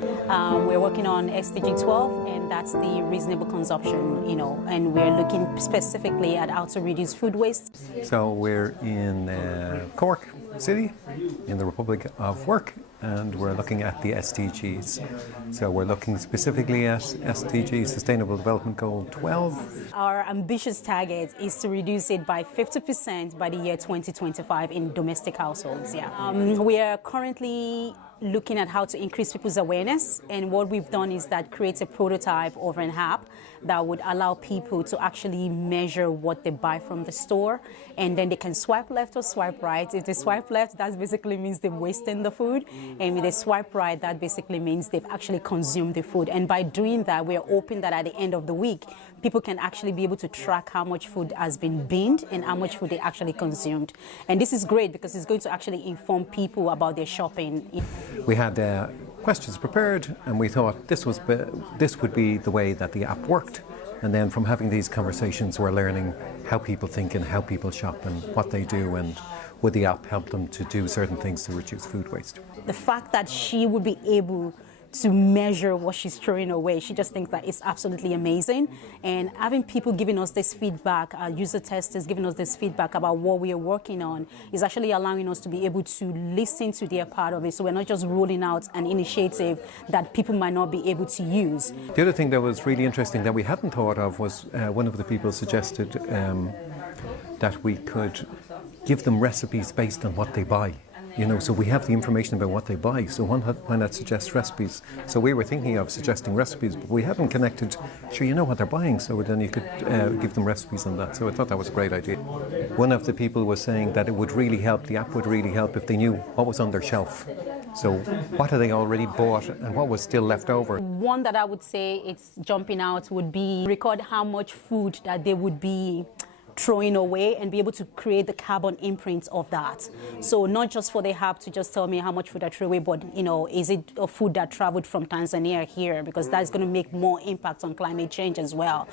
We're working on SDG 12, and that's the reasonable consumption, and we're looking specifically at how to reduce food waste. So we're in Cork City, in the Republic of Work, and we're looking at the SDGs. So we're looking specifically at SDG, Sustainable Development Goal 12. Our ambitious target is to reduce it by 50% by the year 2025 in domestic households. We are currently looking at how to increase people's awareness, and what we've done is that create a prototype of an app that would allow people to actually measure what they buy from the store, and then they can swipe left or swipe right. If they swipe left, that basically means they've wasted the food, and if they swipe right, that basically means they've actually consumed the food. And by doing that, we're hoping that at the end of the week, people can actually be able to track how much food has been binned and how much food they actually consumed. And this is great because it's going to actually inform people about their shopping. We had questions prepared, and we thought this would be the way that the app worked. And then from having these conversations, we're learning how people think and how people shop and what they do, and would the app help them to do certain things to reduce food waste. The fact that she would be able to measure what she's throwing away, she just thinks that it's absolutely amazing. And having people giving us this feedback, our user testers giving us this feedback about what we are working on, is actually allowing us to be able to listen to their part of it. So we're not just rolling out an initiative that people might not be able to use. The other thing that was really interesting that we hadn't thought of was one of the people suggested that we could give them recipes based on what they buy. So we have the information about what they buy, so why not suggest recipes? So we were thinking of suggesting recipes, but we haven't connected, sure, you know what they're buying, so then you could give them recipes on that. So I thought that was a great idea. One of the people was saying that it would really help, the app would really help if they knew what was on their shelf. So what had they already bought and what was still left over? One that I would say it's jumping out would be record how much food that they would be throwing away and be able to create the carbon imprint of that. So not just for the app to just tell me how much food I threw away, but is it a food that traveled from Tanzania here, because that's going to make more impact on climate change as well.